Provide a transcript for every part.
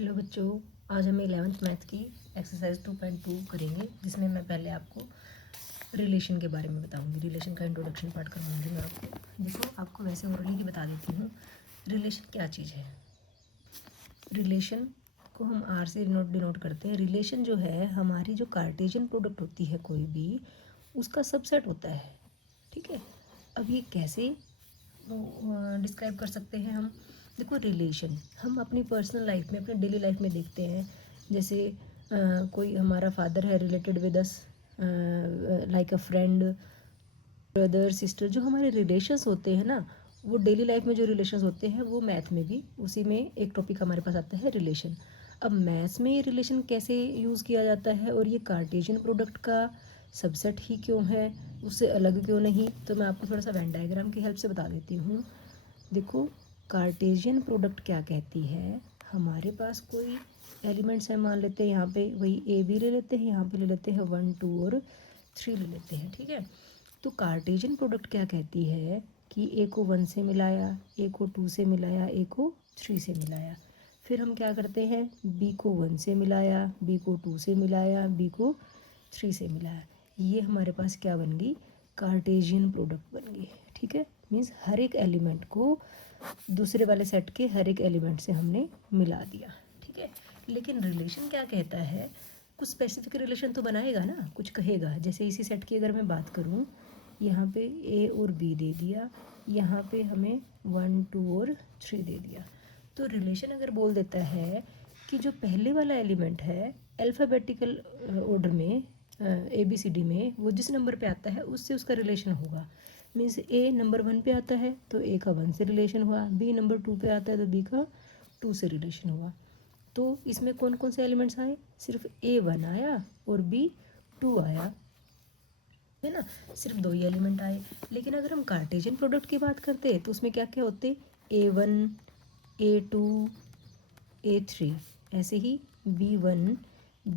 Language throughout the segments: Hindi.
हेलो बच्चों, आज हम 11th मैथ की एक्सरसाइज 2.2 करेंगे, जिसमें मैं पहले आपको रिलेशन के बारे में बताऊंगी। रिलेशन का इंट्रोडक्शन पार्ट करवाऊंगी मैं आपको। देखो, आपको वैसे ओरली ही बता देती हूँ रिलेशन क्या चीज़ है। रिलेशन को हम आर से डिनोट करते हैं। रिलेशन जो है हमारी जो कार्टेशियन प्रोडक्ट होती है कोई भी, उसका सबसेट होता है। ठीक है, अब ये कैसे डिस्क्राइब कर सकते हैं हम? देखो, रिलेशन हम अपनी पर्सनल लाइफ में, अपने डेली लाइफ में देखते हैं। जैसे कोई हमारा फादर है related with us, like a friend, brother, sister. जो हमारे रिलेशंस होते हैं ना, वो डेली लाइफ में जो रिलेशंस होते हैं वो मैथ में भी उसी में एक टॉपिक हमारे पास आता है, रिलेशन। अब मैथ्स में ये रिलेशन कैसे यूज़ किया जाता है और ये कार्टेशियन प्रोडक्ट का सबसेट ही क्यों है, उससे अलग क्यों नहीं, तो मैं आपको थोड़ा सा वेन डायग्राम की हेल्प से बता देती हूँ। देखो, कार्टेशियन प्रोडक्ट क्या कहती है, हमारे पास कोई एलिमेंट्स हैं, मान लेते हैं यहाँ पे वही ए बी ले लेते हैं, यहाँ पे ले लेते हैं 1 2 और 3 ले लेते हैं। ठीक है, तो कार्टेशियन प्रोडक्ट क्या कहती है कि ए को 1 से मिलाया, ए को 2 से मिलाया, ए को 3 से मिलाया। फिर हम क्या करते हैं, बी को 1 से मिलाया, बी को 2 से मिलाया, बी को 3 से मिलाया। ये हमारे पास क्या बन गई, कार्टेशियन प्रोडक्ट बन गई। ठीक है, मीन्स हर एक एलिमेंट को दूसरे वाले सेट के हर एक एलिमेंट से हमने मिला दिया। ठीक है, लेकिन रिलेशन क्या कहता है, कुछ स्पेसिफिक रिलेशन तो बनाएगा ना, कुछ कहेगा। जैसे इसी सेट की अगर मैं बात करूँ, यहाँ पे ए और बी दे दिया, यहाँ पे हमें 1 2 और 3 दे दिया। तो रिलेशन अगर बोल देता है कि जो पहले वाला एलिमेंट है अल्फ़ाबेटिकल ऑर्डर में, ए बी सी डी में, वो जिस नंबर पे आता है उससे उसका रिलेशन होगा। मीन्स ए नंबर 1 पे आता है तो ए का 1 से रिलेशन हुआ, बी नंबर 2 पे आता है तो बी का 2 से रिलेशन हुआ। तो इसमें कौन कौन से एलिमेंट्स आए, सिर्फ ए 1 आया और बी 2 आया, है ना, सिर्फ दो ही एलिमेंट आए। लेकिन अगर हम कार्टेशियन प्रोडक्ट की बात करते तो उसमें क्या क्या होते, A1 A2 A3, ऐसे ही B1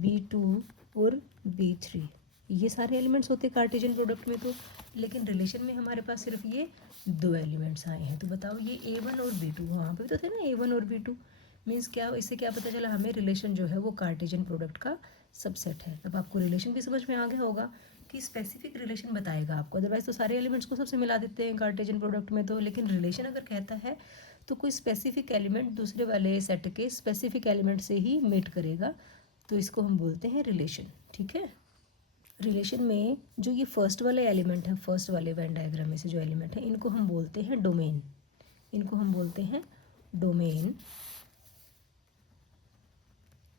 B2 और B3, ये सारे एलिमेंट्स होते कार्टेशियन प्रोडक्ट में। तो लेकिन रिलेशन में हमारे पास सिर्फ ये दो एलिमेंट्स आए हैं। तो बताओ, ये A1 और B2 वहाँ पे भी तो थे ना, A1 और B2। मीन्स क्या, इससे क्या पता चला हमें, रिलेशन जो है वो कार्टेशियन प्रोडक्ट का सबसेट है। अब आपको रिलेशन भी समझ में आ गया होगा कि स्पेसिफिक रिलेशन बताएगा आपको। अदरवाइज तो सारे एलिमेंट्स को सबसे मिला देते हैं कार्टेशियन प्रोडक्ट में। तो लेकिन रिलेशन अगर कहता है तो कोई स्पेसिफिक एलिमेंट दूसरे वाले सेट के स्पेसिफिक एलिमेंट से ही मीट करेगा, तो इसको हम बोलते हैं रिलेशन। ठीक है, रिलेशन में जो ये फर्स्ट वाले एलिमेंट है, फर्स्ट वाले वेन डायग्राम में से जो एलिमेंट है, इनको हम बोलते हैं डोमेन। इनको हम बोलते हैं डोमेन।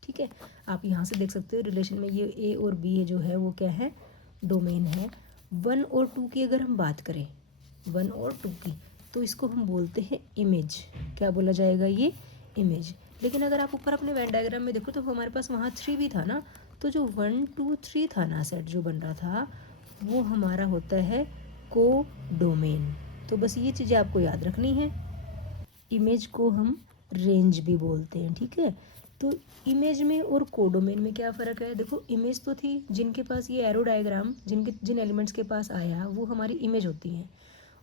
ठीक है, आप यहाँ से देख सकते हो रिलेशन में ये ए और बी है जो है वो क्या है, डोमेन है। 1 और 2 की अगर हम बात करें, 1 और 2 की, तो इसको हम बोलते हैं इमेज। क्या बोला जाएगा, ये इमेज। लेकिन अगर आप ऊपर अपने वेन डायग्राम में देखो तो हमारे पास वहाँ 3 भी था ना, तो जो 1 2 3 था ना सेट जो बन रहा था, वो हमारा होता है को डोमेन। तो बस ये चीज़ें आपको याद रखनी है। इमेज को हम रेंज भी बोलते हैं। ठीक है, तो इमेज में और कोडोमेन में क्या फ़र्क है? देखो, इमेज तो थी, जिनके पास ये एरो डायग्राम जिन एलिमेंट्स के पास आया वो हमारी इमेज होती हैं,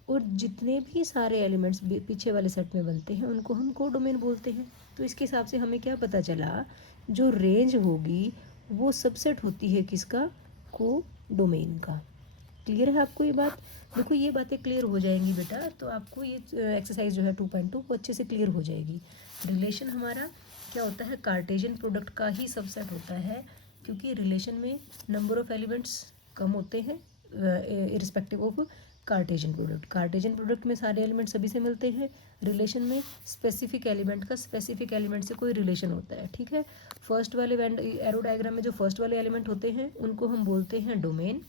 और जितने भी सारे एलिमेंट्स पीछे वाले सेट में बनते हैं उनको हम कोडोमेन बोलते हैं। तो इसके हिसाब से हमें क्या पता चला, जो रेंज होगी वो सबसेट होती है किसका, कोडोमेन का। क्लियर है आपको ये बात? देखो, ये बातें क्लियर हो जाएंगी बेटा तो आपको ये एक्सरसाइज जो है 2.2 वो अच्छे से क्लियर हो जाएगी। रिलेशन हमारा क्या होता है, कार्टेशियन प्रोडक्ट का ही सबसेट होता है, क्योंकि रिलेशन में नंबर ऑफ एलिमेंट्स कम होते हैं irrespective of Cartesian product. Cartesian product में सारे एलिमेंट सभी से मिलते हैं, रिलेशन में स्पेसिफिक एलिमेंट का स्पेसिफिक एलिमेंट से कोई रिलेशन होता है। ठीक है, फर्स्ट वाले एरो डायग्राम में जो फर्स्ट वाले एलिमेंट होते हैं उनको हम बोलते हैं डोमेन।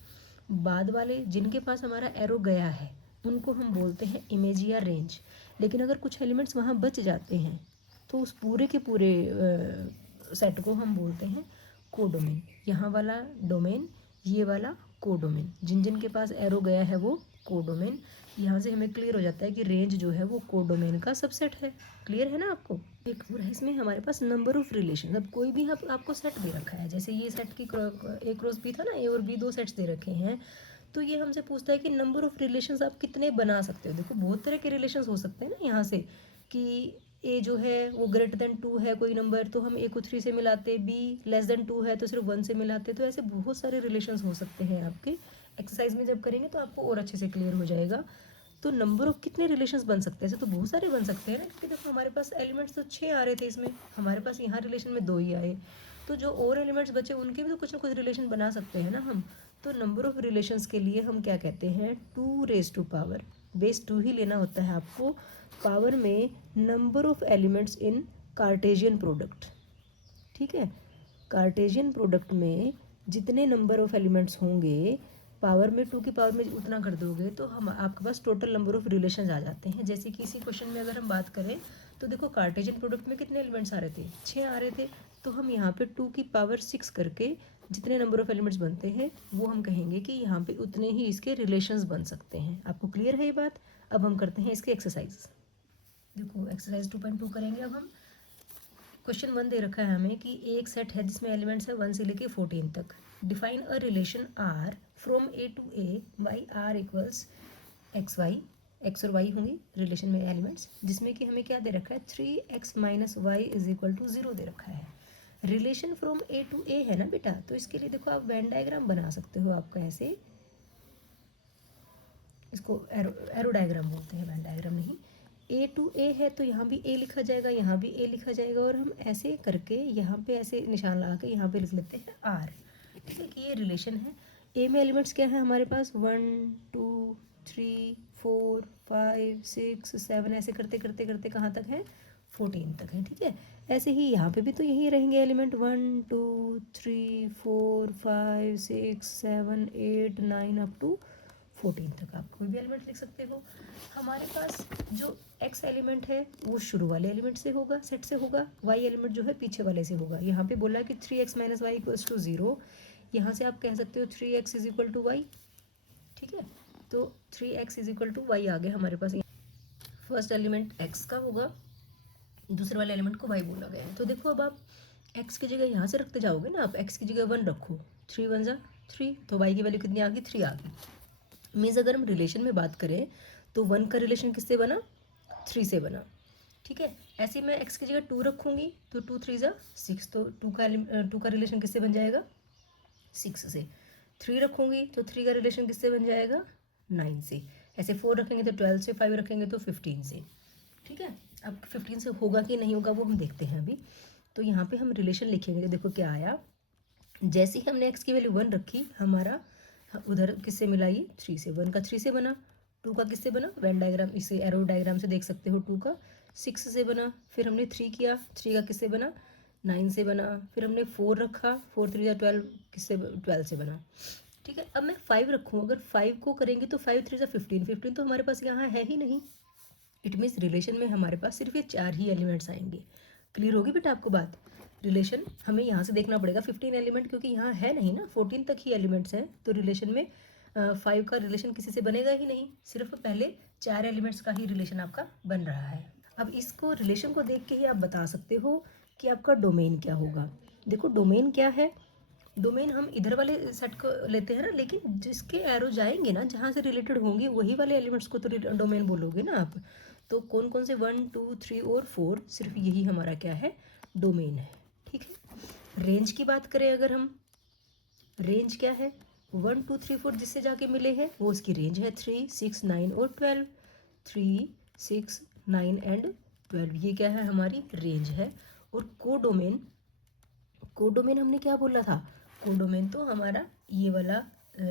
बाद वाले जिनके पास हमारा एरो गया है उनको हम बोलते हैं इमेज या रेंज। लेकिन अगर कुछ एलिमेंट्स वहाँ बच जाते हैं तो उस पूरे के पूरे सेट को हम बोलते हैं कोडोमेन। यहाँ वाला डोमेन, ये वाला कोडोमेन। जिन जिन के पास एरो गया है वो कोडोमेन। यहाँ से हमें क्लियर हो जाता है कि रेंज जो है वो कोडोमेन का सबसेट है। क्लियर है ना आपको? एक और है इसमें हमारे पास नंबर ऑफ रिलेशन। अब कोई भी आपको सेट दे रखा है, जैसे ये सेट की ए क्रॉस बी था ना, ए और बी दो सेट्स दे रखे हैं, तो ये हमसे पूछता है कि नंबर ऑफ रिलेशंस आप कितने बना सकते हो। देखो, बहुत तरह के रिलेशंस हो सकते हैं ना यहाँ से, कि ए जो है वो ग्रेटर देन 2 है कोई नंबर, तो हम ए को 3 से मिलाते, बी लेस देन 2 है तो सिर्फ 1 से मिलाते। तो ऐसे बहुत सारे रिलेशंस हो सकते हैं आपके। एक्सरसाइज में जब करेंगे तो आपको और अच्छे से क्लियर हो जाएगा। तो नंबर ऑफ कितने रिलेशंस बन सकते हैं, ऐसे तो बहुत सारे बन सकते हैं ना, क्योंकि देखो हमारे पास एलिमेंट्स तो 6 आ रहे थे इसमें, हमारे पास यहाँ रिलेशन में 2 ही आए, तो जो और एलिमेंट्स बचे उनके भी तो कुछ ना कुछ रिलेशन बना सकते हैं ना हम। तो नंबर ऑफ रिलेशंस के लिए हम क्या कहते हैं, 2 रेज टू पावर, बेस 2 ही लेना होता है आपको, पावर में number of elements in Cartesian product. ठीक है, कार्टेशियन प्रोडक्ट में जितने नंबर ऑफ एलिमेंट्स होंगे पावर में 2 की पावर में उतना कर दोगे तो हम आपके पास टोटल नंबर ऑफ रिलेशंस आ जाते हैं। जैसे कि इसी क्वेश्चन में अगर हम बात करें तो देखो कार्टेशियन प्रोडक्ट में कितने एलिमेंट्स आ रहे थे, 6 आ रहे थे, तो हम यहाँ पे 2 की पावर 6 करके जितने नंबर ऑफ एलिमेंट्स बनते हैं वो हम कहेंगे कि यहाँ पे उतने ही इसके रिलेशंस बन सकते हैं। आपको क्लियर है ये बात? अब हम करते हैं इसके एक्सरसाइज। देखो एक्सरसाइज 2.2 करेंगे अब हम। क्वेश्चन 1 दे रखा है हमें कि एक सेट है जिसमें एलिमेंट्स है 1 से लेके 14 तक। Define a relation R from A to A by R equals X Y, X और वाई होंगी रिलेशन में एलिमेंट्स, जिसमें कि हमें क्या दे रखा है 3x minus Y is equal to 0 दे रखा है। Relation from A to A है ना बेटा, तो इसके लिए देखो आप वेन डायग्राम बना सकते हो आपका ऐसे, इसको एरो डायग्राम बोलते हैं, वेन डायग्राम नहीं। ए टू ए है तो यहाँ भी ए लिखा जाएगा, यहाँ भी ए लिखा जाएगा, और हम ऐसे करके यहाँ पे ऐसे निशान लगा के यहाँ पे लिख लेते हैं आर। ठीक है कि ये रिलेशन है। ए में एलिमेंट्स क्या है हमारे पास 1 2 3 4 5 6 7, ऐसे करते करते करते कहाँ तक है 14 तक है। ठीक है, ऐसे ही यहाँ पे भी तो यही रहेंगे एलिमेंट 1 2 3 4 5 6 7 8 9 अप टू 14 तक आप कोई भी एलिमेंट लिख सकते हो। हमारे पास जो x एलिमेंट है वो शुरू वाले एलिमेंट से होगा, सेट से होगा, y एलिमेंट जो है पीछे वाले से होगा। यहाँ पे बोला कि 3x minus Y equals to 0, यहाँ से आप कह सकते हो 3x is equal to Y. ठीक है, तो 3x is equal to Y आ गया हमारे पास। फर्स्ट एलिमेंट x का होगा, दूसरे वाले एलिमेंट को y बोला गया है। तो देखो अब आप x की जगह यहाँ से रखते जाओगे ना, आप x की जगह 1 रखो, 3 1 जा 3, तो y की वैल्यू कितनी आ गई 3 आ गई। मीन्स अगर हम रिलेशन में बात करें तो 1 का रिलेशन किससे बना 3 से बना। ठीक है, ऐसे मैं x की जगह 2 रखूँगी तो 2 3 जा 6, तो 2 का रिलेशन किससे बन जाएगा 6 से। 3 रखूँगी तो 3 का रिलेशन किससे बन जाएगा 9 से। ऐसे 4 रखेंगे तो 12 से, 5 रखेंगे तो 15 से। ठीक है, अब 15 से होगा कि नहीं होगा वो हम देखते हैं अभी। तो यहाँ पे हम रिलेशन लिखेंगे तो देखो क्या आया, जैसे ही हमने x की वैल्यू 1 रखी हमारा उधर किससे मिला ये 3 से, 1 का 3 से बना, 2 का किससे बना, वेन डायग्राम इसे एरो डायग्राम से देख सकते हो, 2 का 6 से बना, फिर हमने 3 किया, 3 का किससे बना 9 से बना, फिर हमने 4 रखा, 4 3 या 12 किससे 12 से बना। ठीक है, अब मैं 5 रखूँ, अगर 5 को करेंगे तो 5 3 जा 15, 15 तो हमारे पास यहाँ है ही नहीं। इट मीन्स रिलेशन में हमारे पास सिर्फ ये 4 ही एलिमेंट्स आएंगे। क्लियर होगी बेटा आपको बात? रिलेशन हमें यहाँ से देखना पड़ेगा 15 एलिमेंट, क्योंकि यहाँ है नहीं ना, 14 तक ही एलिमेंट्स हैं, तो रिलेशन में 5 का रिलेशन किसी से बनेगा ही नहीं, सिर्फ पहले 4 एलिमेंट्स का ही रिलेशन आपका बन रहा है। अब इसको रिलेशन को देख के ही आप बता सकते हो कि आपका डोमेन क्या होगा। देखो डोमेन क्या है, डोमेन हम इधर वाले सेट को लेते हैं ना, लेकिन जिसके एरो जाएंगे ना जहाँ से रिलेटेड होंगे वही वाले एलिमेंट्स को तो डोमेन बोलोगे ना आप। तो कौन कौन से 1 2 3 और 4, सिर्फ यही हमारा क्या है डोमेन है। ठीक है, रेंज की बात करें अगर हम, रेंज क्या है 1 2 3 4 जिससे जाके मिले हैं वो उसकी रेंज है 3 6 9 और 12, 3 6 9 एंड 12, ये क्या है हमारी रेंज है। और कोडोमेन, कोडोमेन हमने क्या बोला था, कोडोमेन तो हमारा ये वाला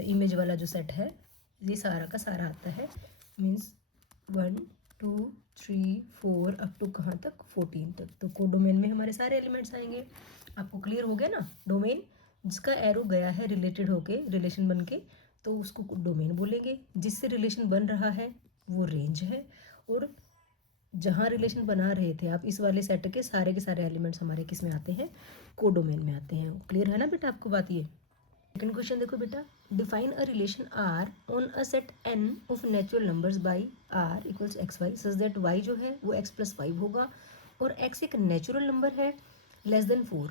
इमेज वाला जो सेट है ये सारा का सारा आता है, मीन्स 1 2 3 4 अप टू कहाँ तक 14 तक, तो कोडोमेन में हमारे सारे एलिमेंट्स आएंगे। आपको क्लियर हो गया ना, डोमेन जिसका एरो गया है रिलेटेड होके रिलेशन बन के तो उसको डोमेन बोलेंगे, जिससे रिलेशन बन रहा है वो रेंज है, और जहाँ रिलेशन बना रहे थे आप इस वाले सेट के सारे एलिमेंट्स हमारे किस में आते हैं कोडोमेन में आते हैं। क्लियर है ना बेटा आपको बात? ये सेकंड क्वेश्चन देखो बेटा, define a relation R on a set N of natural numbers by R equals X Y such that Y जो है वो एक्स प्लस 5 होगा और एक्स एक नेचुरल नंबर है लेस देन 4।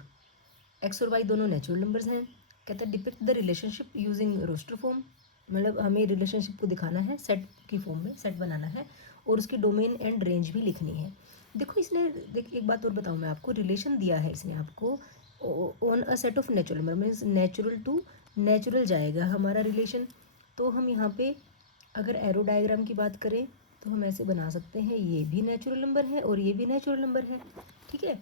एक्स और वाई दोनों नेचुरल नंबर्स हैं। कहता है depict the relationship using roster form, मतलब हमें रिलेशनशिप को दिखाना है सेट की फॉर्म में, सेट बनाना है और उसकी डोमेन एंड रेंज भी लिखनी है। देखो इसने, देख एक बात और बताऊँ मैं आपको, रिलेशन दिया है इसने आपको on a set of natural number, means natural to natural जाएगा हमारा रिलेशन। तो हम यहाँ पे अगर एरो डायग्राम की बात करें तो हम ऐसे बना सकते हैं, ये भी नेचुरल नंबर है और ये भी नेचुरल नंबर है, ठीक है।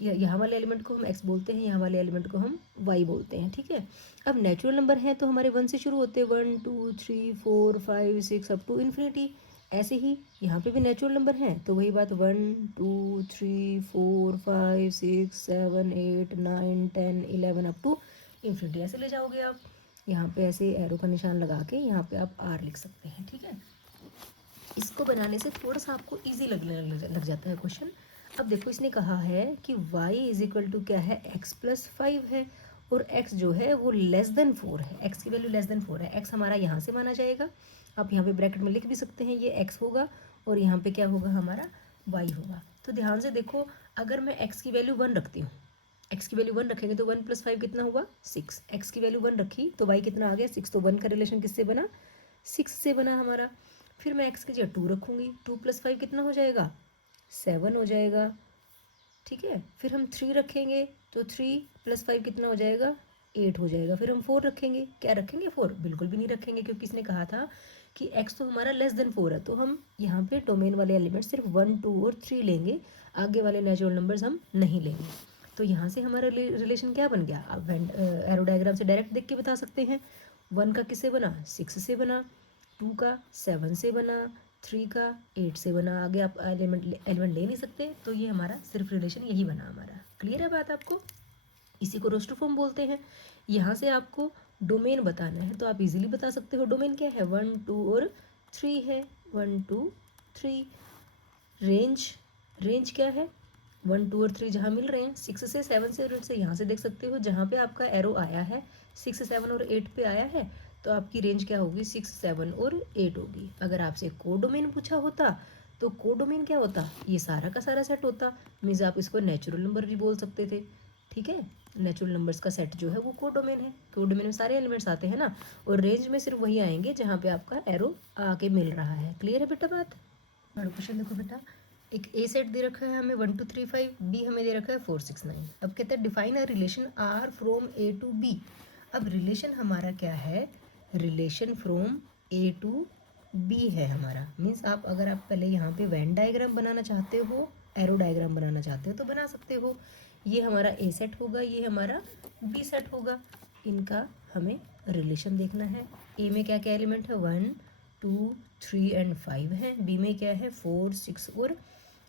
यहाँ वाले एलिमेंट को हम x बोलते हैं, यहाँ वाले एलिमेंट को हम y बोलते हैं, ठीक है। अब नेचुरल नंबर हैं तो हमारे 1 से शुरू होते हैं, 1 2 3 4 5 6 अप टू इन्फिनिटी। ऐसे ही यहाँ पे भी नेचुरल नंबर हैं तो वही बात, 1 2 3 4 5 6 7 8 9 10 11 अप टू इन्फिनिटी, ऐसे ले जाओगे आप। यहाँ पे ऐसे एरो का निशान लगा के यहाँ पे आप r लिख सकते हैं, ठीक है। इसको बनाने से थोड़ा सा आपको ईजी लग जाता है क्वेश्चन। अब देखो इसने कहा है कि y इज इक्वल टू क्या है, x+5 है, और x जो है वो लेस देन 4 है, x की वैल्यू लेस देन 4 है। x हमारा यहाँ से माना जाएगा, आप यहाँ पे ब्रैकेट में लिख भी सकते हैं, ये x होगा और यहाँ पे क्या होगा हमारा y होगा। तो ध्यान से देखो, अगर मैं x की वैल्यू 1 रखती हूँ, x की वैल्यू 1 रखेंगे तो 1+5 कितना हुआ 6, x की वैल्यू 1 रखी तो y कितना आ गया 6, तो 1 का रिलेशन किससे बना, 6 से बना हमारा। फिर मैं x की जगह 2 रखूँगी, 2+5 कितना हो जाएगा 7 हो जाएगा, ठीक है। फिर हम 3 रखेंगे तो 3+5 कितना हो जाएगा 8 हो जाएगा। फिर हम 4 रखेंगे, क्या रखेंगे 4, बिल्कुल भी नहीं रखेंगे क्योंकि इसने कहा था कि x तो हमारा लेस देन 4 है, तो हम यहाँ पे डोमेन वाले एलिमेंट सिर्फ 1 2 और 3 लेंगे, आगे वाले नेचुरल नंबर्स हम नहीं लेंगे। तो यहाँ से हमारा रिलेशन क्या बन गया, आप एरो डायग्राम से डायरेक्ट देख के बता सकते हैं। 1 का किससे बना, 6 से बना, 2 का 7 से बना, 3 का 8 से बना, आगे आप एलिमेंट ले नहीं सकते। तो ये हमारा सिर्फ रिलेशन यही बना हमारा। क्लियर है बात आपको, इसी को रोस्टर फॉर्म बोलते हैं। यहाँ से आपको डोमेन बताना है तो आप इजीली बता सकते हो, डोमेन क्या है 1 2 और 3 है, 1 2 3। रेंज क्या है 1 2 और 3 जहाँ मिल रहे हैं, 6 से 7 से यहाँ से देख सकते हो, जहाँ पे आपका एरो आया है 6 7 और 8 पे आया है तो आपकी रेंज क्या होगी 6 7 और 8 होगी। अगर आपसे कोडोमेन पूछा होता तो कोडोमेन क्या होता, ये सारा का सारा सेट होता, मीन्स आप इसको नेचुरल नंबर भी बोल सकते थे, ठीक है। नेचुरल नंबर्स का सेट जो है वो कोडोमेन है, कोडोमेन में सारे एलिमेंट्स आते हैं ना, और रेंज में सिर्फ वही आएंगे जहाँ पे आपका एरो आके मिल रहा है। क्लियर है बेटा बात। और क्वेश्चन देखो बेटा, एक ए सेट दे रखा है हमें 1 2 3 5, बी हमें दे रखा है 4 6 9। अब कहते हैं define a relation R from A to B. अब रिलेशन हमारा क्या है, relation from A to B है हमारा, मीन्स आप अगर आप पहले यहाँ पे वेन डायग्राम बनाना चाहते हो, एरो डायग्राम बनाना चाहते हो तो बना सकते हो। ये हमारा ए सेट होगा, ये हमारा बी सेट होगा, इनका हमें रिलेशन देखना है। ए में क्या क्या एलिमेंट है 1 2 3 एंड 5 है, बी में क्या है 4 6 और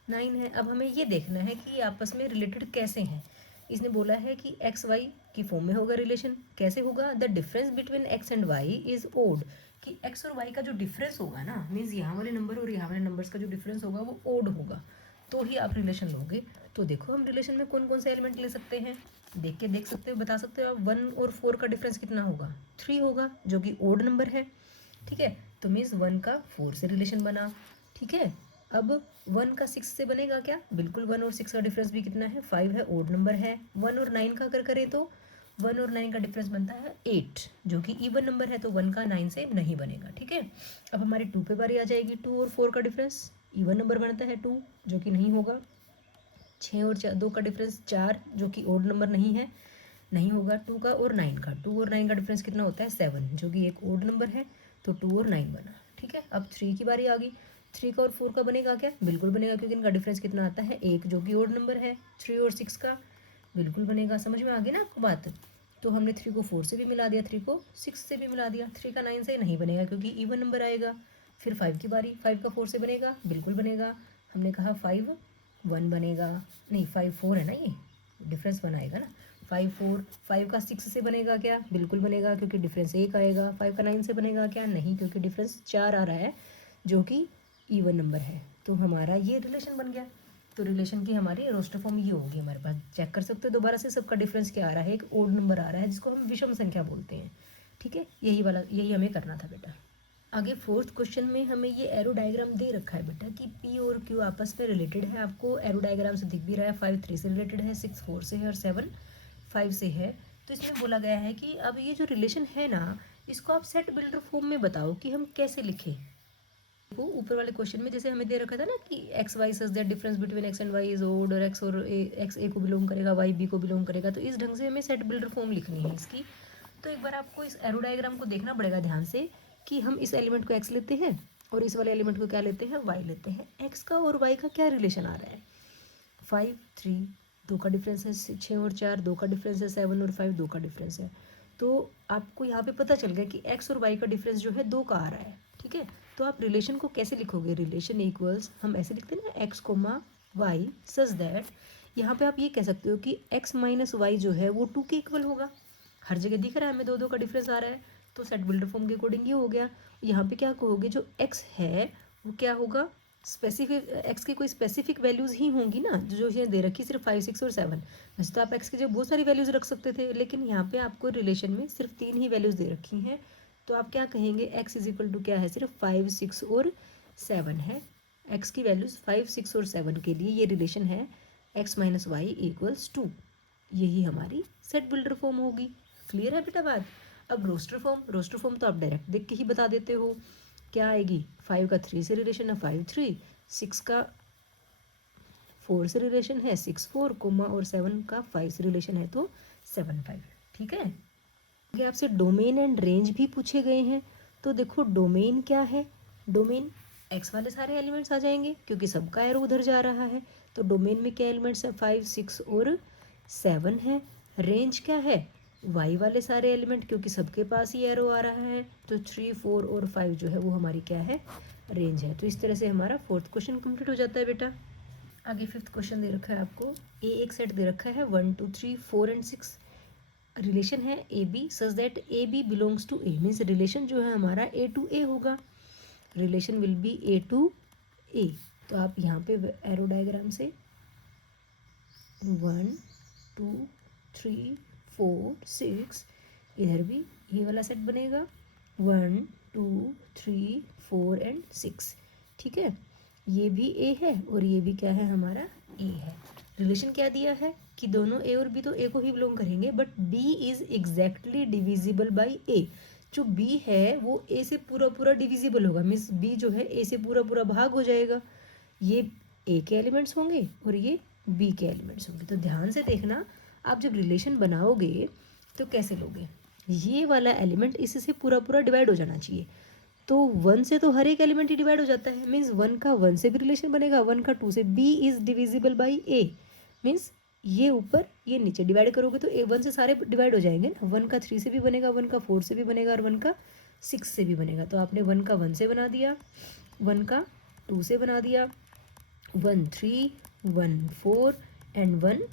9 है। अब हमें ये देखना है कि आपस में रिलेटेड कैसे हैं। इसने बोला है कि एक्स वाई की फॉर्म में होगा रिलेशन, कैसे होगा, the difference between x and y is odd, कि एक्स और वाई का जो डिफरेंस होगा ना, मीन्स यहाँ वाले नंबर और यहाँ वाले नंबर्स का जो डिफरेंस होगा वो ओड होगा, तो ही आप रिलेशन लोगे। तो देखो हम रिलेशन में कौन कौन से एलिमेंट ले सकते हैं, देख सकते हो, बता सकते हो आप। 1 और 4 का डिफरेंस कितना होगा 3 होगा, जो कि ओड नंबर है, ठीक है। तो मीन्स 1 का 4 से रिलेशन बना, ठीक है। अब 1 का 6 से बनेगा क्या, बिल्कुल 1 और 6 का डिफरेंस भी कितना है 5 है, ओड नंबर है। 1 और 9 का अगर करें तो 1 और 9 का डिफरेंस बनता है 8, जो कि इवन नंबर है, तो 1 का 9 से नहीं बनेगा, ठीक है। अब हमारी 2 पे बारी आ जाएगी, 2 और 4 का डिफरेंस इवन नंबर बनता है 2, जो कि नहीं होगा। 6 और 2 का डिफरेंस 4, जो कि ओड नंबर नहीं है, नहीं होगा। 2 का और 9 का, 2 और 9 का डिफरेंस कितना होता है 7, जो कि एक ओड नंबर है, तो 2 और 9 बना, ठीक है। अब 3 की बारी आ गई, 3 का और 4 का बनेगा क्या, बिल्कुल बनेगा, क्योंकि इनका डिफरेंस कितना आता है 1, जो कि ओड नंबर है। 3 और 6 का बिल्कुल बनेगा, समझ में आ गई ना आपको बात। तो हमने 3 को 4 से भी मिला दिया, 3 को 6 से भी मिला दिया। 3 का 9 से नहीं बनेगा क्योंकि इवन नंबर आएगा। फिर 5 की बारी, 5 का 4 से बनेगा, बिल्कुल बनेगा। हमने कहा 5 1 बनेगा, नहीं 5 4 है ना, ये डिफरेंस बनाएगा ना। 5 4, 5 का 6 से बनेगा क्या, बिल्कुल बनेगा, क्योंकि डिफरेंस 1 आएगा। 5 का 9 से बनेगा क्या, नहीं, क्योंकि डिफरेंस 4 आ रहा है, जो कि इवन नंबर है। तो हमारा ये रिलेशन बन गया। तो रिलेशन की हमारी रोस्टर फॉर्म ये होगी हमारे पास, चेक कर सकते हो दोबारा से, सबका डिफरेंस क्या आ रहा है, एक ओड नंबर आ रहा है जिसको हम विषम संख्या बोलते हैं, ठीक है। यही हमें करना था बेटा। आगे 4th क्वेश्चन में हमें ये एरो डायग्राम दे रखा है बेटा कि पी और क्यू आपस में रिलेटेड है, आपको एरो डायग्राम से दिख भी रहा है। 5 3 से रिलेटेड है, 6 4 से है और 7 5 से है। तो इसमें बोला गया है कि अब ये जो रिलेशन है ना, इसको आप सेट बिल्डर फॉर्म में बताओ कि हम कैसे लिखें। वो ऊपर वाले क्वेश्चन में जैसे हमें दे रखा था ना कि x Y such that difference between x and y is odd, और एक्स ए को बिलोंग करेगा, वाई बी को बिलोंग करेगा, तो इस ढंग से हमें सेट बिल्डर फॉर्म लिखनी है इसकी। तो एक बार आपको इस एरो डायग्राम को देखना पड़ेगा ध्यान से कि हम इस एलिमेंट को एक्स लेते हैं और इस वाले एलिमेंट को क्या लेते हैं, वाई लेते हैं। एक्स का और वाई का क्या रिलेशन आ रहा है, 5 3, 2 का डिफरेंस है, 6 और 4, 2 का डिफरेंस है, 7 और 5, 2 का डिफरेंस है। तो आपको यहाँ पे पता चल गया कि एक्स और वाई का डिफरेंस जो है 2 का आ रहा है, ठीक है। तो आप रिलेशन को कैसे लिखोगे, रिलेशन इक्वल्स, हम ऐसे लिखते हैं ना, x comma y such that, यहाँ पे आप ये कह सकते हो कि एक्स माइनस वाई जो है वो 2 के इक्वल होगा। हर जगह दिख रहा है हमें 2 का डिफरेंस आ रहा है, तो सेट बिल्डर फॉर्म के अकॉर्डिंग ये हो गया। यहाँ पे क्या कहोगे, जो एक्स है वो क्या होगा, स्पेसिफिक, एक्स की कोई स्पेसिफिक वैल्यूज़ ही होंगी ना, जो ये दे रखी सिर्फ 5 6 और 7। वैसे तो आप एक्स की जगह बहुत सारी वैल्यूज़ रख सकते थे, लेकिन यहाँ पे आपको रिलेशन में सिर्फ 3 ही वैल्यूज़ दे रखी हैं। तो आप क्या कहेंगे, एक्स इज इक्वल टू क्या है, सिर्फ 5 6 और 7 है। एक्स की वैल्यूज़ 5 6 और 7 के लिए ये रिलेशन है एक्स माइनस वाई इक्वल्स 2। यही हमारी सेट बिल्डर फॉर्म होगी। क्लियर है बेटा बात। अब रोस्टर फॉर्म, रोस्टर फॉर्म तो आप डायरेक्ट देख के ही बता देते हो, क्या आएगी, 5 का 3 से रिलेशन है 5 3, 6 का 4 से रिलेशन है 6 4, कोमा और 7 का 5 से रिलेशन है तो 7 5, ठीक है। आगे आपसे डोमेन एंड रेंज भी पूछे गए हैं। तो देखो डोमेन क्या है, डोमेन एक्स वाले सारे एलिमेंट्स आ जाएंगे क्योंकि सबका एरो उधर जा रहा है। तो डोमेन में क्या एलिमेंट्स हैं, 5 6 और 7 है। रेंज क्या है, वाई वाले सारे एलिमेंट क्योंकि सबके पास ही एरो आ रहा है, तो 3 4 और 5 जो है वो हमारी क्या है, रेंज है। तो इस तरह से हमारा 4th क्वेश्चन कंप्लीट हो जाता है बेटा। आगे 5th क्वेश्चन दे रखा है आपको, ए एक सेट दे रखा है 1 2 3 4 एंड 6, रिलेशन है A B such that A B belongs to A, means relation जो है हमारा ए टू ए होगा, relation will be A to A. तो आप यहाँ पे एरो डायग्राम से 1 2 3 4 6, इधर भी ये वाला सेट बनेगा 1 2 3 4 एंड 6, ठीक है। ये भी ए है और ये भी क्या है, हमारा ए है। रिलेशन क्या दिया है कि दोनों ए और बी तो ए को ही बिलोंग करेंगे, but B is exactly divisible by A. जो बी है वो ए से पूरा पूरा डिविजिबल होगा, मीन्स बी जो है ए से पूरा पूरा भाग हो जाएगा। ये ए के एलिमेंट्स होंगे और ये बी के एलिमेंट्स होंगे। तो ध्यान से देखना, आप जब रिलेशन बनाओगे तो कैसे लोगे, ये वाला एलिमेंट इससे पूरा पूरा डिवाइड हो जाना चाहिए। तो 1 से तो हर एक एलिमेंट ही डिवाइड हो जाता है, मीन्स 1 का 1 से भी रिलेशन बनेगा, 1 का 2 से। B is divisible by A, means ये ऊपर ये नीचे डिवाइड करोगे तो ए 1 से सारे डिवाइड हो जाएंगे ना, 1 का 3 से भी बनेगा, 1 का 4 से भी बनेगा और 1 का 6 से भी बनेगा। तो आपने 1 का 1 से बना दिया, 1 का 2 से बना दिया, 1 3 1 4 एंड 1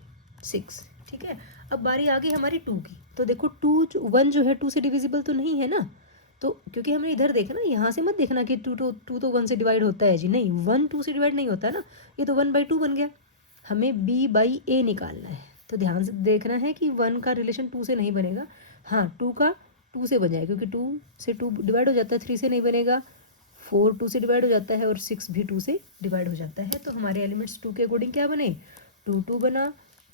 6, ठीक है। अब बारी आ गई हमारी 2 की। तो देखो 1 जो है 2 से डिविजिबल तो नहीं है ना, तो क्योंकि हमने इधर देखा ना, यहाँ से मत देखना कि 2 तो 1 से डिवाइड होता है जी, नहीं, 1 2 से डिवाइड नहीं होता है ना, ये तो 1/2 बन गया। हमें b बाई ए निकालना है, तो ध्यान से देखना है कि 1 का रिलेशन 2 से नहीं बनेगा, हाँ 2 का 2 से बन जाएगा क्योंकि 2 से 2 डिवाइड हो जाता है, 3 से नहीं बनेगा, 4 2 से डिवाइड हो जाता है और 6 भी 2 से डिवाइड हो जाता है। तो हमारे एलिमेंट्स 2 के अकॉर्डिंग क्या बने, 2 2 बना,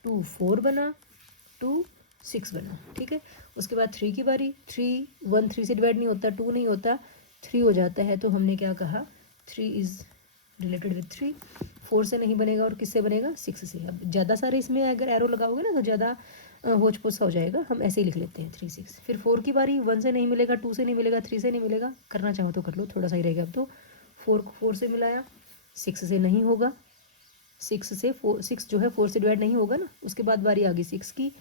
2 4 बना, 2 6 बना, ठीक है। उसके बाद 3 की बारी, 3 1 3 से डिवाइड नहीं होता, 2 नहीं होता, 3 हो जाता है। तो हमने क्या कहा, 3 इज रिलेटेड विथ 3, 4 से नहीं बनेगा और किससे बनेगा, 6 से। अब ज़्यादा सारे इसमें अगर एरो लगाओगे ना तो ज़्यादा होच पोच हो जाएगा, हम ऐसे ही लिख लेते हैं 3 6। फिर 4 की बारी, 1 से नहीं मिलेगा, 2 से नहीं मिलेगा, 3 से नहीं मिलेगा, करना चाहो तो कर लो, थोड़ा सा ही रहेगा। अब तो 4 से मिलाया, 6 से नहीं होगा, 6 जो है 4 से डिवाइड नहीं होगा ना। उसके बाद बारी आ गई 6 की,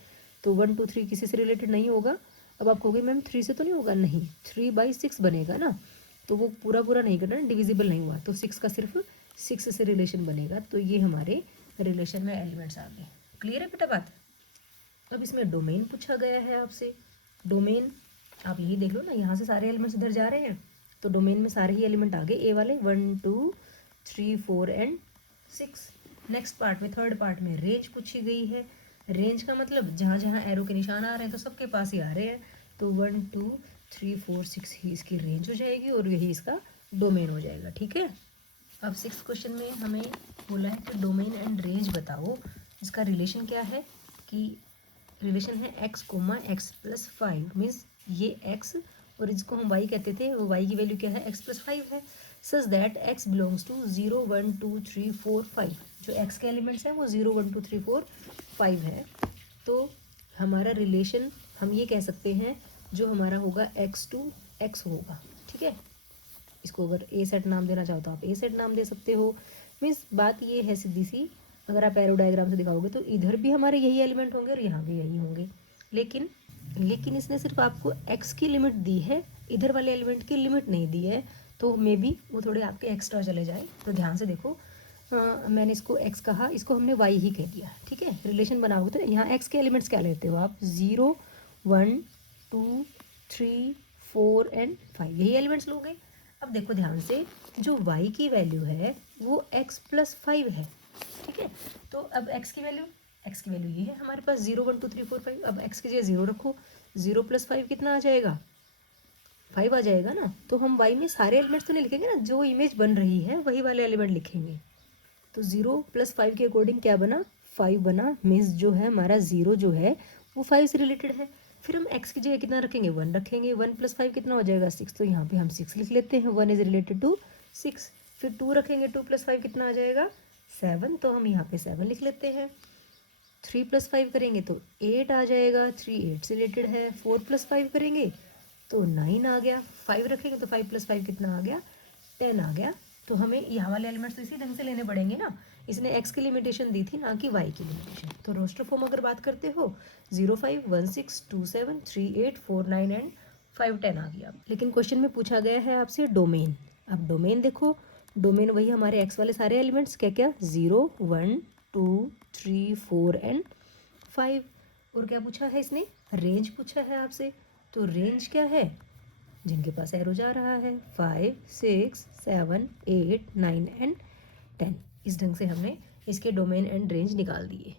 तो 1 2 3 किसी से रिलेटेड नहीं होगा। अब आप कहोगे मैम 3 से तो नहीं होगा, नहीं, 3/6 बनेगा ना, तो वो पूरा पूरा नहीं करना, डिविजिबल नहीं हुआ, तो 6 का सिर्फ 6 से रिलेशन बनेगा। तो ये हमारे रिलेशन में एलिमेंट्स आ गए। क्लियर है बेटा बात। अब इसमें डोमेन पूछा गया है आपसे। डोमेन आप यही देख लो ना, यहाँ से सारे एलिमेंट्स इधर जा रहे हैं, तो डोमेन में सारे ही एलिमेंट आ गए ए वाले, 1 2 3 4 एंड 6। नेक्स्ट पार्ट में, थर्ड पार्ट में रेंज पूछी गई है। रेंज का मतलब जहाँ जहाँ एरो के निशान आ रहे हैं तो सबके पास ही आ रहे हैं, तो 1 2 3 4 6 ही इसकी रेंज हो जाएगी और यही इसका डोमेन हो जाएगा, ठीक है। अब 6th क्वेश्चन में हमें बोला है कि डोमेन एंड रेंज बताओ। इसका रिलेशन क्या है, कि रिलेशन है x comma x plus 5, means ये x और इसको हम y कहते थे, वो y की वैल्यू क्या है, x प्लस 5 है। Such that x belongs to 0 1 2 3 4 5। जो x के एलिमेंट्स हैं वो 0 1 2 3 4 5 है। तो हमारा रिलेशन हम ये कह सकते हैं जो हमारा होगा x टू x होगा, ठीक है। इसको अगर ए सेट नाम देना चाहो तो आप ए सेट नाम दे सकते हो। मीन्स बात ये है सीधी सी, अगर आप एरो डायग्राम से दिखाओगे तो इधर भी हमारे यही एलिमेंट होंगे और यहाँ भी यही होंगे, लेकिन इसने सिर्फ आपको x की लिमिट दी है, इधर वाले एलिमेंट की लिमिट नहीं दी है। तो मे बी वो थोड़े आपके एक्स्ट्रा चले जाए। तो ध्यान से देखो, मैंने इसको x कहा, इसको हमने y ही कह दिया, ठीक है। रिलेशन बनाओगे तो यहाँ x के एलिमेंट्स क्या लेते हो आप, 0 1 2 3 4 एंड 5, यही एलिमेंट्स लोगे। अब देखो ध्यान से, जो y की वैल्यू है वो x प्लस 5 है, ठीक है। तो अब x की वैल्यू ये है हमारे पास 0 1 2 3 4 5। अब x की जगह 0 रखो, 0 प्लस 5 कितना आ जाएगा, 5 आ जाएगा ना। तो हम y में सारे एलिमेंट्स तो नहीं लिखेंगे ना, जो इमेज बन रही है वही वाले एलिमेंट लिखेंगे। तो 0 प्लस 5 के अकॉर्डिंग क्या बना, 5 बना। मीन्स जो है हमारा 0 जो है वो 5 से रिलेटेड है। फिर हम x की जगह कितना रखेंगे, 1 रखेंगे। 1 प्लस 5 कितना हो जाएगा, 6। तो यहाँ पे हम 6 लिख लेते हैं, 1 इज रिलेटेड टू 6। फिर 2 रखेंगे, 2 प्लस 5 कितना आ जाएगा, 7। तो हम यहाँ पे 7 लिख लेते हैं। 3 प्लस 5 करेंगे तो 8 आ जाएगा, 3 8 से रिलेटेड है। 4 प्लस 5 करेंगे तो 9 आ गया। 5 रखेंगे तो 5 प्लस 5 कितना आ गया, 10 आ गया। तो हमें यहाँ वाले एलिमेंट्स तो इसी ढंग से लेने पड़ेंगे ना, इसने x की लिमिटेशन दी थी ना कि y की लिमिटेशन। तो रोस्टर फॉर्म अगर बात करते हो 0 5 1 6 2 7 3 8 4 9 एंड 5 10 आ गया। लेकिन क्वेश्चन में पूछा गया है आपसे डोमेन। अब डोमेन देखो, डोमेन वही हमारे x वाले सारे एलिमेंट्स, क्या क्या, 0 1 2 3 4 एंड 5। और क्या पूछा है इसने, रेंज पूछा है आपसे। तो रेंज क्या है, जिनके पास एरो जा रहा है, 5 6 7 8 9 एंड 10। इस ढंग से हमने इसके डोमेन एंड रेंज निकाल दिए।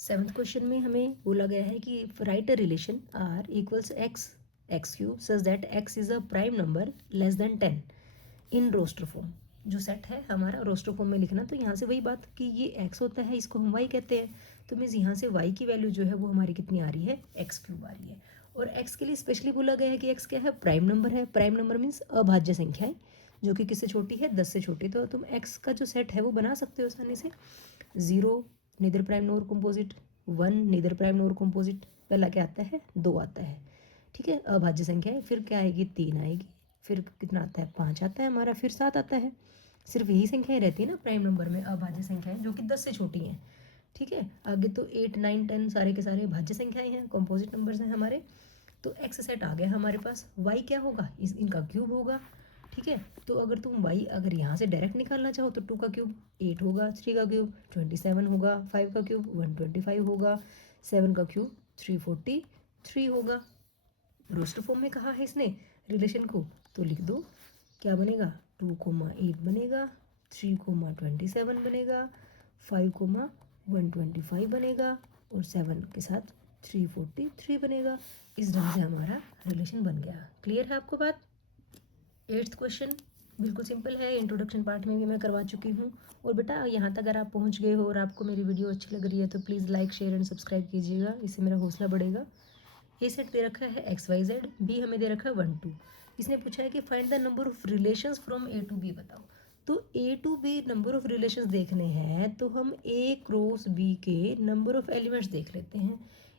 7th क्वेश्चन में हमें बोला गया है कि write a relation r equals x cube such that x is a prime number less than 10 in roster form. जो सेट है हमारा रोस्टर फॉर्म में लिखना, तो यहाँ से वही बात कि ये x होता है, इसको हम y कहते हैं। तो मीन्स यहाँ से y की वैल्यू जो है वो हमारी कितनी आ रही है, x क्यूब आ रही है। और x के लिए स्पेशली बोला गया है कि x क्या है, प्राइम नंबर है। प्राइम नंबर मीन्स अभाज्य संख्या है, जो कि किससे छोटी है, 10 से छोटी। तो तुम x का जो सेट है वो बना सकते हो आसानी से। 0 नीदर प्राइम नोर कंपोजिट, 1 नीदर प्राइम नोर कंपोजिट। पहला क्या आता है, 2 आता है, ठीक है, अभाज्य संख्या है। फिर क्या आएगी, 3 आएगी। फिर कितना आता है, 5 आता है हमारा। फिर 7 आता है। सिर्फ यही संख्याएं रहती है ना प्राइम नंबर में, अभाज्य संख्याएं जो कि 10 से छोटी हैं, ठीक है। आगे तो 8 9 10 सारे के सारे भाज्य संख्याएं हैं, कंपोजिट नंबर्स हैं हमारे। तो एक्स सेट आ गया हमारे पास। वाई क्या होगा, इनका क्यूब होगा, ठीक है। तो अगर तुम वाई अगर यहाँ से डायरेक्ट निकालना चाहो तो 2 का क्यूब 8 होगा, 3 का क्यूब 27 होगा, 5 का क्यूब 125 होगा, 7 का क्यूब 343 होगा। रोस्टर फॉर्म में कहा है इसने रिलेशन को, तो लिख दो क्या बनेगा, 2,8 बनेगा, 3,27 बनेगा, 5,125 बनेगा और 7 के साथ 343 बनेगा। इस ढंग से हमारा रिलेशन बन गया। क्लियर है आपको बात। 8th क्वेश्चन बिल्कुल सिंपल है, इंट्रोडक्शन पार्ट में भी मैं करवा चुकी हूँ। और बेटा यहाँ तक अगर आप पहुँच गए हो और आपको मेरी वीडियो अच्छी लग रही है तो please like share and subscribe कीजिएगा, इससे मेरा हौसला बढ़ेगा। ए सेट दे रखा है XYZ, बी हमें दे रखा है 1 2। इसने पूछा है कि find the number of relations from A to B बताओ। तो A to B number of relations देखने हैं तो हम ए क्रॉस बी के नंबर ऑफ एलिमेंट्स देख लेते हैं।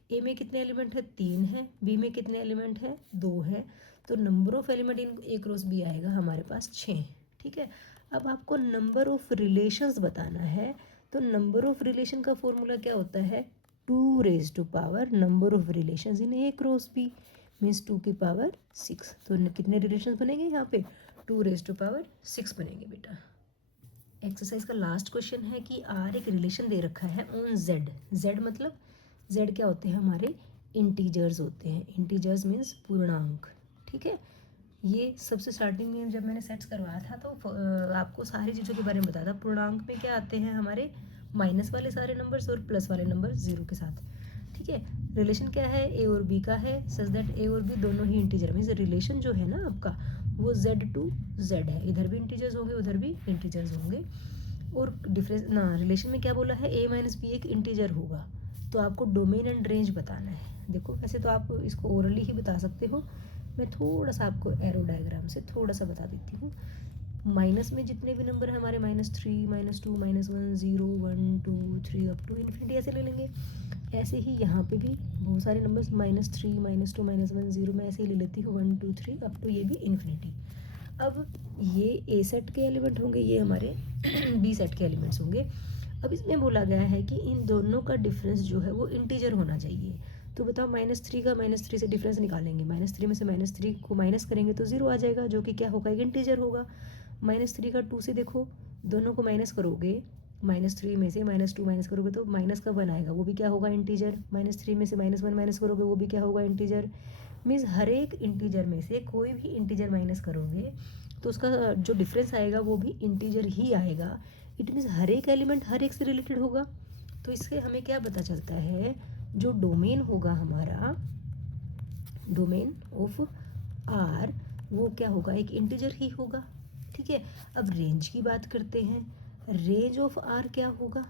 ए में कितने एलिमेंट है, 3 है। बी में कितने एलिमेंट है, 2 है। तो number of element in A cross B आएगा हमारे पास 6, ठीक है। अब आपको नंबर ऑफ रिलेशंस बताना है, तो नंबर ऑफ रिलेशन का फॉर्मूला क्या होता है, 2 raise to power number of relations in A cross B means 2 की पावर 6। तो कितने रिलेशंस बनेंगे यहाँ पे, 2 रेज टू पावर 6 बनेंगे बेटा। एक्सरसाइज का लास्ट क्वेश्चन है कि आर एक रिलेशन दे रखा है ऑन जेड। जेड मतलब, जेड क्या होते हैं हमारे, इंटीजर्स होते हैं। इंटीजर्स मीन्स पूर्णांक, ठीक है। ये सबसे स्टार्टिंग में जब मैंने सेट्स करवाया था तो आपको सारी चीज़ों के बारे में बताया था। पूर्णांक में क्या आते हैं हमारे, माइनस वाले सारे नंबर्स और प्लस वाले नंबर 0 के साथ, ठीक है। रिलेशन क्या है, ए और बी का है, सच दैट ए और बी दोनों ही इंटीजर। मीन्स रिलेशन जो है ना आपका वो Z टू Z है, इधर भी इंटीजर्स होंगे उधर भी इंटीजर्स होंगे। और डिफरेंस ना, रिलेशन में क्या बोला है, a माइनस बी एक इंटीजर होगा। तो आपको डोमेन एंड रेंज बताना है। देखो वैसे तो आप इसको ओरली ही बता सकते हो, मैं थोड़ा सा आपको एरो डायग्राम से थोड़ा सा बता देती हूँ। माइनस में जितने भी नंबर हैं हमारे -3 -2 -1 0 1 2 3 अप टू इन्फिनिटी ऐसे ले लेंगे। ऐसे ही यहाँ पे भी बहुत सारे नंबर्स -3 -2 -1 0 मैं ऐसे ही ले लेती हूँ 1 2 3 अप टू ये भी इन्फिनिटी। अब ये ए सेट के एलिमेंट होंगे, ये हमारे बी सेट के एलिमेंट्स होंगे। अब इसमें बोला गया है कि इन दोनों का डिफरेंस जो है वो इंटीजर होना चाहिए। तो बताओ -3 का -3 से डिफरेंस निकालेंगे, -3 में से -3 को माइनस करेंगे तो 0 आ जाएगा, जो कि क्या होगा, एक इंटीजर होगा। -3 का 2 से देखो, दोनों को माइनस करोगे, -3 में से -2 माइनस करोगे तो माइनस का 1 आएगा, वो भी क्या होगा, इंटीजर। -3 में से -1 माइनस करोगे, वो भी क्या होगा, इंटीजर। मीन्स हर एक इंटीजर में से कोई भी इंटीजर माइनस करोगे तो उसका जो डिफरेंस आएगा वो भी इंटीजर ही आएगा। इट मीन्स हर एक एलिमेंट हर एक से रिलेटेड होगा। तो इससे हमें क्या पता चलता है, जो डोमेन होगा हमारा, डोमेन ऑफ आर, वो क्या होगा, एक इंटीजर ही होगा। ठीक है, अब रेंज की बात करते हैं। रेंज ऑफ आर क्या होगा,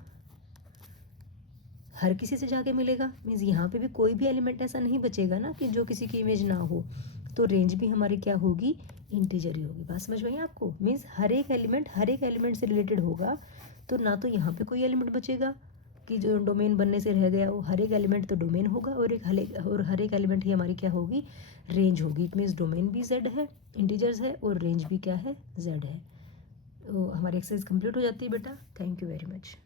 हर किसी से जाके मिलेगा। मीन्स यहाँ पे भी कोई भी एलिमेंट ऐसा नहीं बचेगा ना कि जो किसी की इमेज ना हो। तो रेंज भी हमारी क्या होगी, इंटीजर ही होगी। बात समझ में आई आपको। मीन्स हर एक एलिमेंट से रिलेटेड होगा। तो ना तो यहाँ पे कोई एलिमेंट बचेगा कि जो डोमेन बनने से रह गया, वो हर एक एलिमेंट तो डोमेन होगा, और हर एक एलिमेंट ही हमारी क्या होगी, रेंज होगी। इट मीन्स डोमेन भी जेड है, इंटीजर्स है, और रेंज भी क्या है, जेड है। तो हमारी एक्सरसाइज कंप्लीट हो जाती है बेटा। Thank you very much.